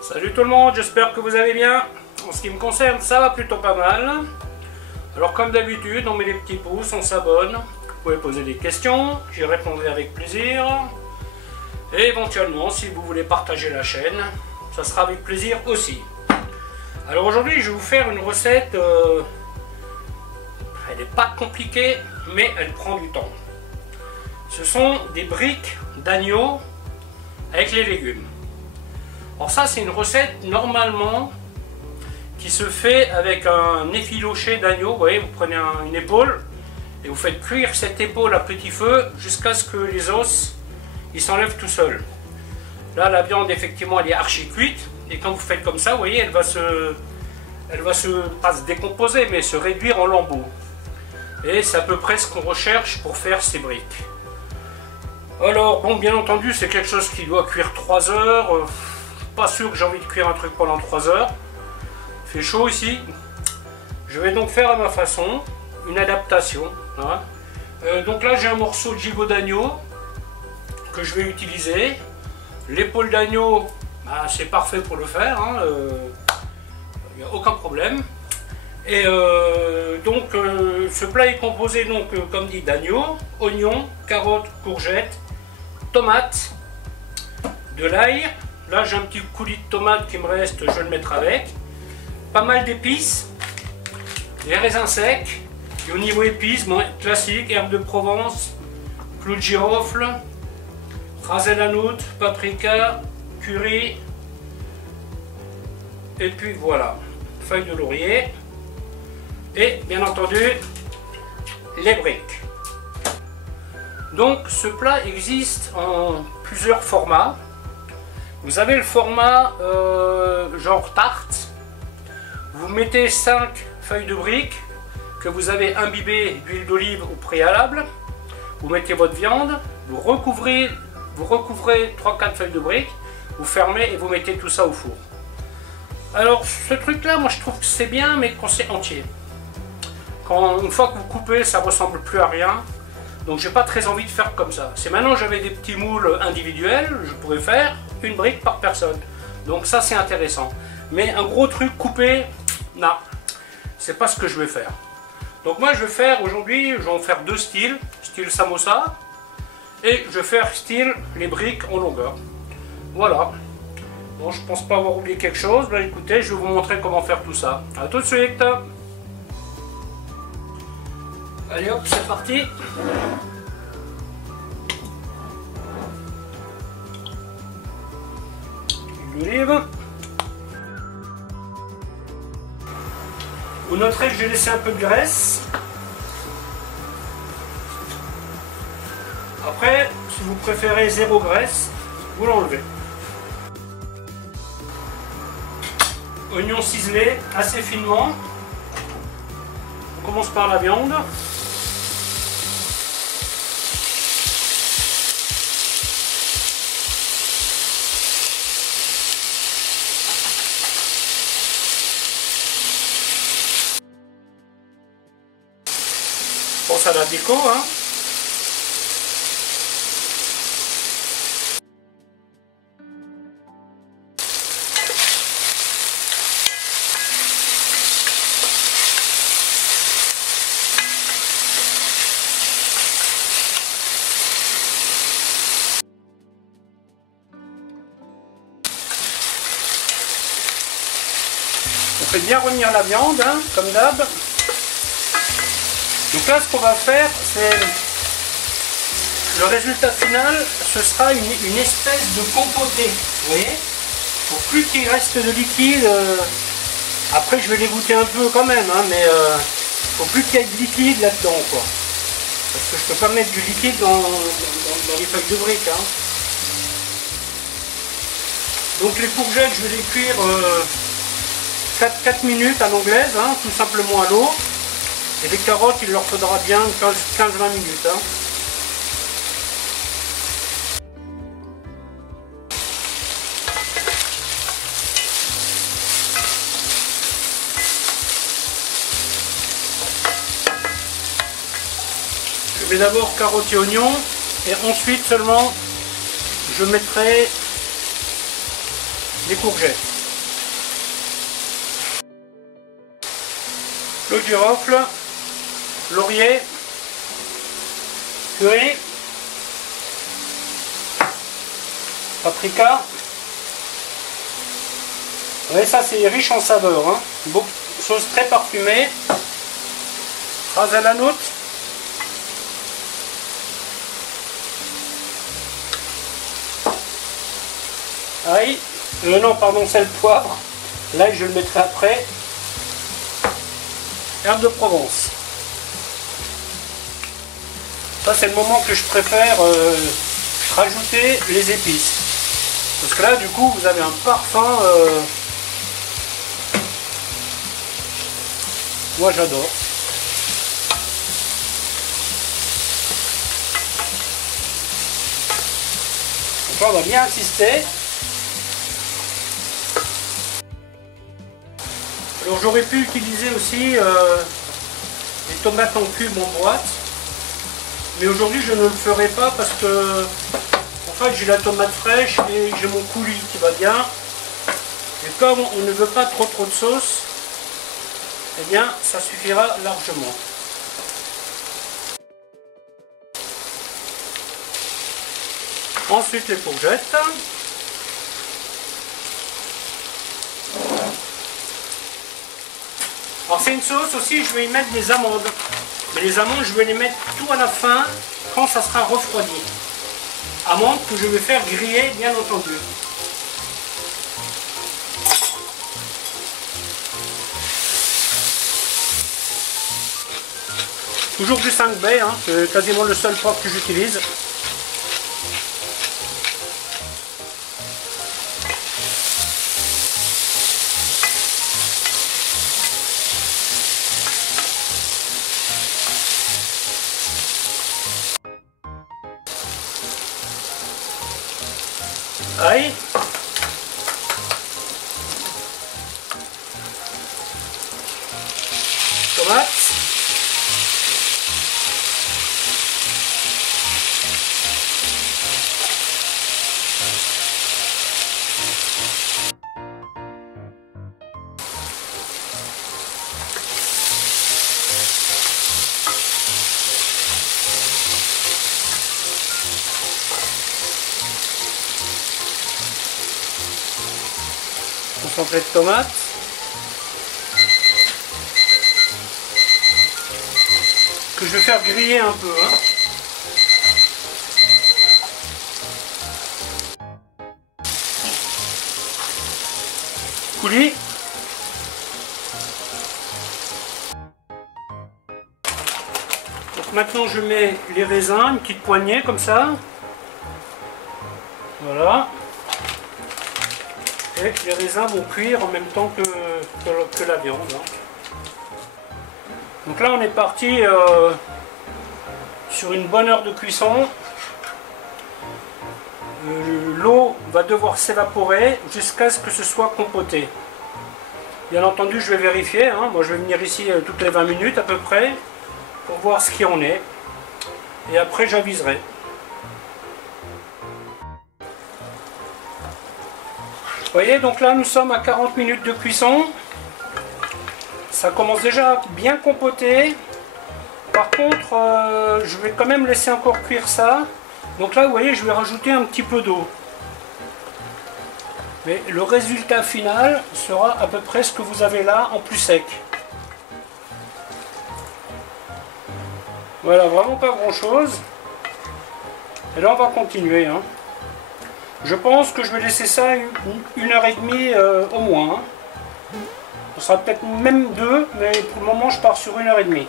Salut tout le monde, j'espère que vous allez bien. En ce qui me concerne, ça va plutôt pas mal. Alors comme d'habitude, on met les petits pouces, on s'abonne. Vous pouvez poser des questions, j'y répondrai avec plaisir. Et éventuellement, si vous voulez partager la chaîne, ça sera avec plaisir aussi. Alors aujourd'hui, je vais vous faire une recette. Elle n'est pas compliquée, mais elle prend du temps. Ce sont des briques d'agneau avec les légumes. Alors ça, c'est une recette normalement qui se fait avec un effiloché d'agneau. Vous voyez, vous prenez une épaule et vous faites cuire cette épaule à petit feu jusqu'à ce que les os ils s'enlèvent tout seuls. Là, la viande, effectivement, elle est archi cuite. Et quand vous faites comme ça, vous voyez, elle va pas se décomposer, mais se réduire en lambeaux. Et c'est à peu près ce qu'on recherche pour faire ces briques. Alors, bon, bien entendu, c'est quelque chose qui doit cuire 3 heures. Pas sûr que j'ai envie de cuire un truc pendant 3 heures. Il fait chaud ici. Je vais donc faire à ma façon une adaptation. Hein. Donc là, j'ai un morceau de gigot d'agneau que je vais utiliser. L'épaule d'agneau, bah, c'est parfait pour le faire. Il n'y a aucun problème. Et ce plat est composé, donc, comme dit, d'agneau, oignons, carottes, courgettes, tomates, de l'ail. Là, j'ai un petit coulis de tomate qui me reste, je vais le mettre avec. Pas mal d'épices, des raisins secs. Et au niveau épices, bon, classique, herbes de Provence, clou de girofle, rasel hanout, paprika, curry. Et puis voilà, feuilles de laurier. Et bien entendu, les briques. Donc ce plat existe en plusieurs formats. Vous avez le format genre tarte. Vous mettez 5 feuilles de briques que vous avez imbibées d'huile d'olive au préalable. Vous mettez votre viande, vous recouvrez 3-4 feuilles de briques, vous fermez et vous mettez tout ça au four. Alors ce truc là, moi je trouve que c'est bien, mais quand c'est entier. Une fois que vous coupez, ça ressemble plus à rien. Donc j'ai pas très envie de faire comme ça. C'est maintenant j'avais des petits moules individuels, je pourrais faire une brique par personne. Donc ça c'est intéressant. Mais un gros truc coupé, non, c'est pas ce que je vais faire. Donc moi je vais faire aujourd'hui, je vais en faire 2 styles, style samosa, et je vais faire style les briques en longueur. Voilà. Bon, je pense pas avoir oublié quelque chose. Bah écoutez, je vais vous montrer comment faire tout ça. A tout de suite. Allez hop, c'est parti. L'olive. Vous noterez que j'ai laissé un peu de graisse. Après, si vous préférez 0 graisse, vous l'enlevez. Oignon ciselé assez finement. On commence par la viande. Pense à la déco, hein. On fait bien revenir la viande, hein, comme d'hab. Donc là, ce qu'on va faire, c'est le résultat final, ce sera une espèce de compoté. Vous voyez? Pour plus qu'il reste de liquide, après je vais l'égoutter un peu quand même, hein, mais faut plus qu'il y ait de liquide là-dedans, quoi. Parce que je peux pas mettre du liquide dans les feuilles de briques. Hein. Donc les courgettes, je vais les cuire 4 minutes à l'anglaise, hein, tout simplement à l'eau. Et les carottes, il leur faudra bien 15-20 minutes. Hein. Je mets d'abord carottes et oignons. Et ensuite seulement je mettrai les courgettes. Le girofle, laurier, curry, paprika. Ouais, ça c'est riche en saveurs, hein. Beaucoup de sauce très parfumée. Ras à la note. Ail, non pardon, c'est le poivre. Là je le mettrai après. Herbe de Provence. Ça c'est le moment que je préfère rajouter les épices. Parce que là du coup vous avez un parfum. Moi j'adore. Donc là on va bien insister. Alors j'aurais pu utiliser aussi les tomates en cubes en boîte, mais aujourd'hui je ne le ferai pas parce que en fait j'ai la tomate fraîche et j'ai mon coulis qui va bien. Et comme on ne veut pas trop de sauce, eh bien ça suffira largement. Ensuite les courgettes. Alors c'est une sauce aussi, je vais y mettre des amandes. Mais les amandes, je vais les mettre tout à la fin, quand ça sera refroidi. Amandes que je vais faire griller, bien entendu. Toujours du 5B, hein, c'est quasiment le seul poivre que j'utilise. Ail, tomate, concentré de tomate, que je vais faire griller un peu. Hein. Coulis. Donc maintenant je mets les raisins, une petite poignée comme ça. Voilà. Et les raisins vont cuire en même temps que la viande. Donc là on est parti sur une bonne heure de cuisson. L'eau va devoir s'évaporer jusqu'à ce que ce soit compoté. Bien entendu je vais vérifier, hein. Moi je vais venir ici toutes les 20 minutes à peu près pour voir ce qu'il en est. Et après j'aviserai. Vous voyez, donc là nous sommes à 40 minutes de cuisson. Ça commence déjà à bien compoter. Par contre, je vais quand même laisser encore cuire ça. Donc là, vous voyez, je vais rajouter un petit peu d'eau. Mais le résultat final sera à peu près ce que vous avez là en plus sec. Voilà, vraiment pas grand chose. Et là, on va continuer. Hein. Je pense que je vais laisser ça une heure et demie au moins. Ce sera peut-être même 2, mais pour le moment je pars sur 1 heure et demie.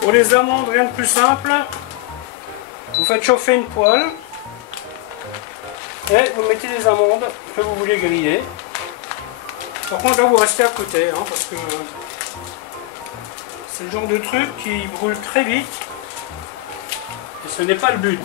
Pour les amandes, rien de plus simple. Vous faites chauffer une poêle et vous mettez les amandes que vous voulez griller. Par contre là vous restez à côté, hein, parce que c'est le genre de truc qui brûle très vite et ce n'est pas le but.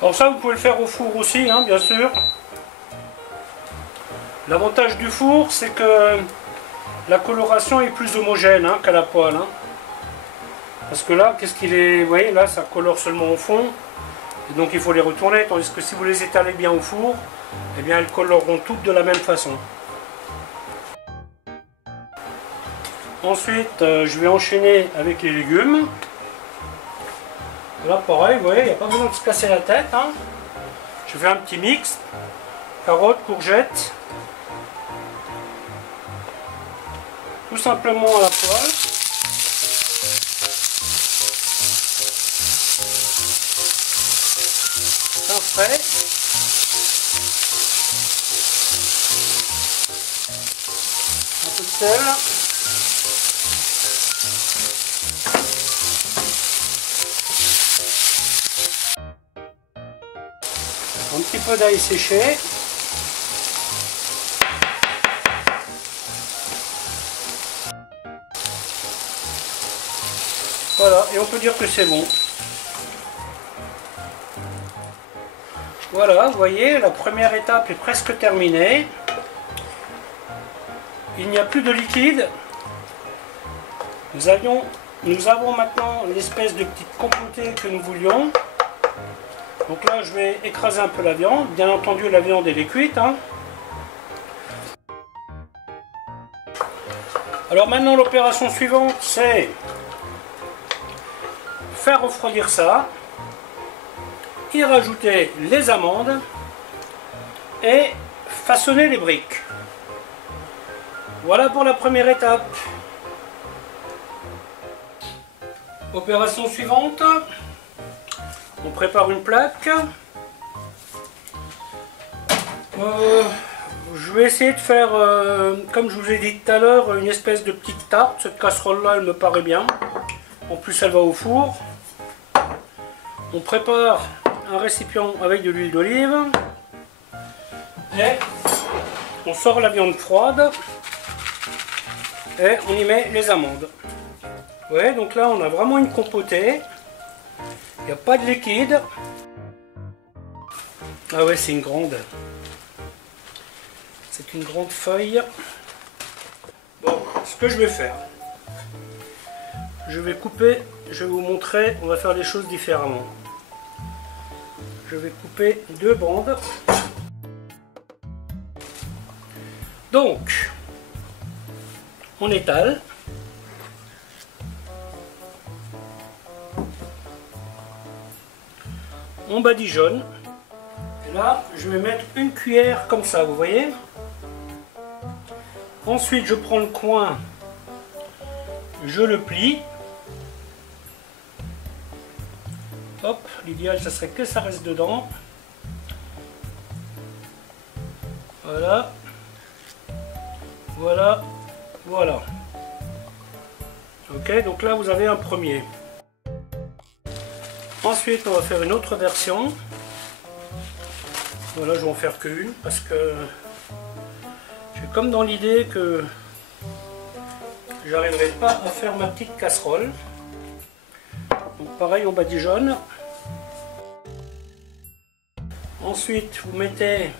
Alors ça vous pouvez le faire au four aussi, hein, bien sûr. L'avantage du four c'est que la coloration est plus homogène hein, qu'à la poêle. Hein. Parce que là, qu'est-ce qu'il est... Vous voyez, là, ça colore seulement au fond. Et donc, il faut les retourner. Tandis que si vous les étalez bien au four, eh bien, elles coloreront toutes de la même façon. Ensuite, je vais enchaîner avec les légumes. Là, pareil, vous voyez, il n'y a pas besoin de se casser la tête. Hein. Je fais un petit mix. Carottes, courgettes. Tout simplement à la poêle. Un frais. Un peu de sel. Un petit peu d'ail séché. Voilà, et on peut dire que c'est bon. Voilà, vous voyez, la première étape est presque terminée. Il n'y a plus de liquide. Nous avons maintenant l'espèce de petite compotée que nous voulions. Donc là, je vais écraser un peu la viande. Bien entendu, la viande elle est cuite. Hein. Alors maintenant, l'opération suivante, c'est faire refroidir ça, y rajouter les amandes et façonner les briques. Voilà pour la première étape. Opération suivante, on prépare une plaque. Je vais essayer de faire, comme je vous ai dit tout à l'heure, une espèce de petite tarte. Cette casserole-là, elle me paraît bien. En plus, elle va au four. On prépare un récipient avec de l'huile d'olive. Et on sort la viande froide. Et on y met les amandes. Ouais, donc là, on a vraiment une compotée. Il n'y a pas de liquide. Ah ouais, c'est une grande. C'est une grande feuille. Bon, ce que je vais faire, je vais couper, je vais vous montrer, on va faire les choses différemment. Je vais couper deux bandes. Donc, on étale. On badigeonne. Et là, je vais mettre une cuillère comme ça, vous voyez. Ensuite, je prends le coin, je le plie. Hop, l'idéal, ça serait que ça reste dedans. Voilà. Voilà. Voilà. Ok, donc là, vous avez un premier. Ensuite, on va faire une autre version. Voilà, je vais en faire qu'une parce que j'ai comme dans l'idée que j'arriverai pas à faire ma petite casserole. Donc pareil, on badigeonne. Ensuite, vous mettez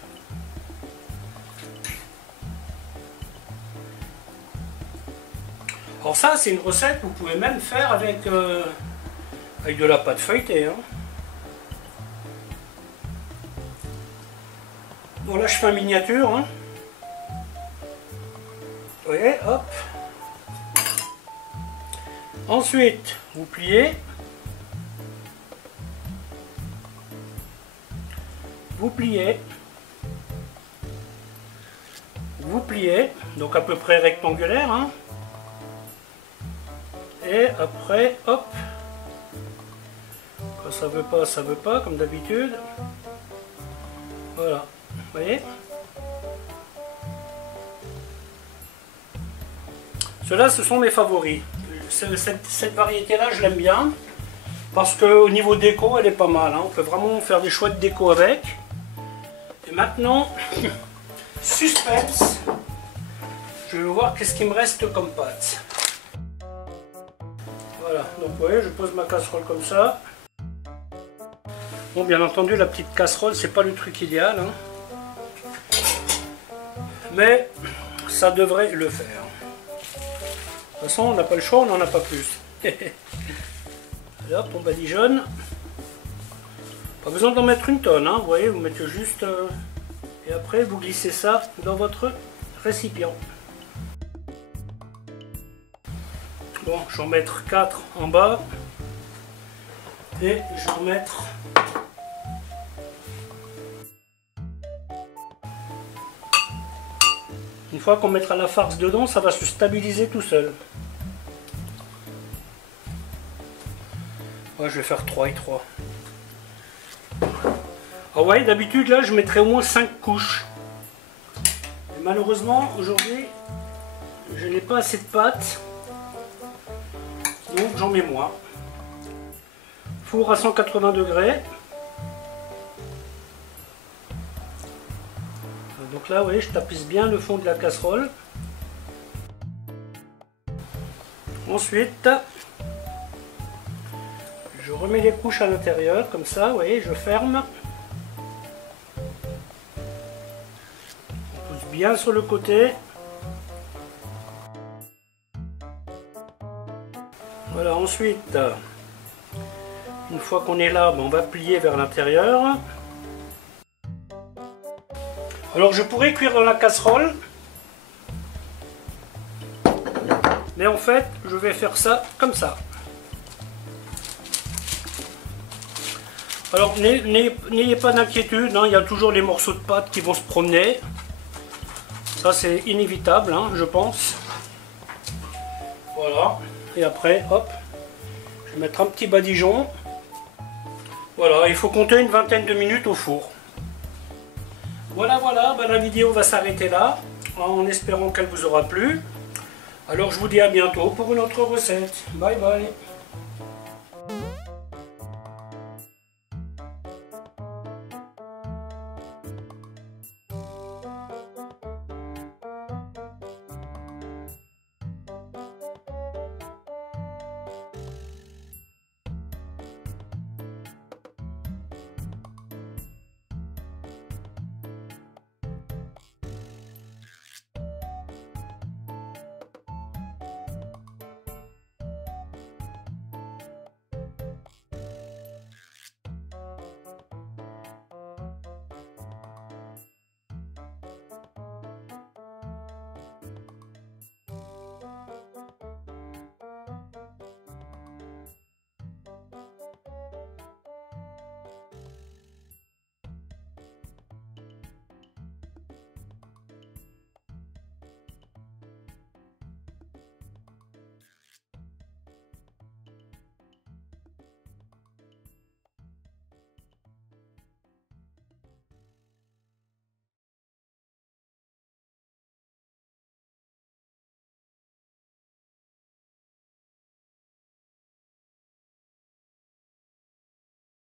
alors ça, c'est une recette que vous pouvez même faire avec de la pâte feuilletée. Hein. Bon, là, je fais un miniature. Hein. Vous voyez, hop. Ensuite, vous pliez. Vous pliez. Vous pliez. Donc à peu près rectangulaire. Hein. Et après, hop. Quand ça veut pas, comme d'habitude. Voilà. Vous voyez? Ceux-là, ce sont mes favoris. Cette variété-là, je l'aime bien. Parce qu'au niveau déco, elle est pas mal. Hein. On peut vraiment faire des chouettes déco avec. Et maintenant, suspense. Je vais voir qu'est-ce qui me reste comme pâte. Voilà. Donc, vous voyez, je pose ma casserole comme ça. Bon, bien entendu, la petite casserole, c'est pas le truc idéal. Hein. Mais ça devrait le faire. toute façon, on n'a pas le choix, on n'en a pas plus. Hop, on badigeonne. Pas besoin d'en mettre une tonne, hein, vous voyez, vous mettez juste... et après, vous glissez ça dans votre récipient. Bon, je vais en mettre 4 en bas. Et je vais en mettre... Une fois qu'on mettra la farce dedans, ça va se stabiliser tout seul. Ouais, je vais faire 3 et 3. Ah ouais, d'habitude là je mettrais au moins 5 couches. Et malheureusement aujourd'hui je n'ai pas assez de pâte. Donc j'en mets moins. Four à 180 degrés. Donc là, vous voyez, je tapisse bien le fond de la casserole. Ensuite, je remets les couches à l'intérieur, comme ça, vous voyez, je ferme. On pousse bien sur le côté. Voilà, ensuite, une fois qu'on est là, on va plier vers l'intérieur. Alors je pourrais cuire dans la casserole, mais en fait je vais faire ça comme ça. Alors n'ayez pas d'inquiétude, hein, il y a toujours les morceaux de pâte qui vont se promener. Ça c'est inévitable, hein, je pense. Voilà, et après hop, je vais mettre un petit badigeon. Voilà, il faut compter une vingtaine de minutes au four. Voilà, ben la vidéo va s'arrêter là, en espérant qu'elle vous aura plu. Alors je vous dis à bientôt pour une autre recette. Bye bye.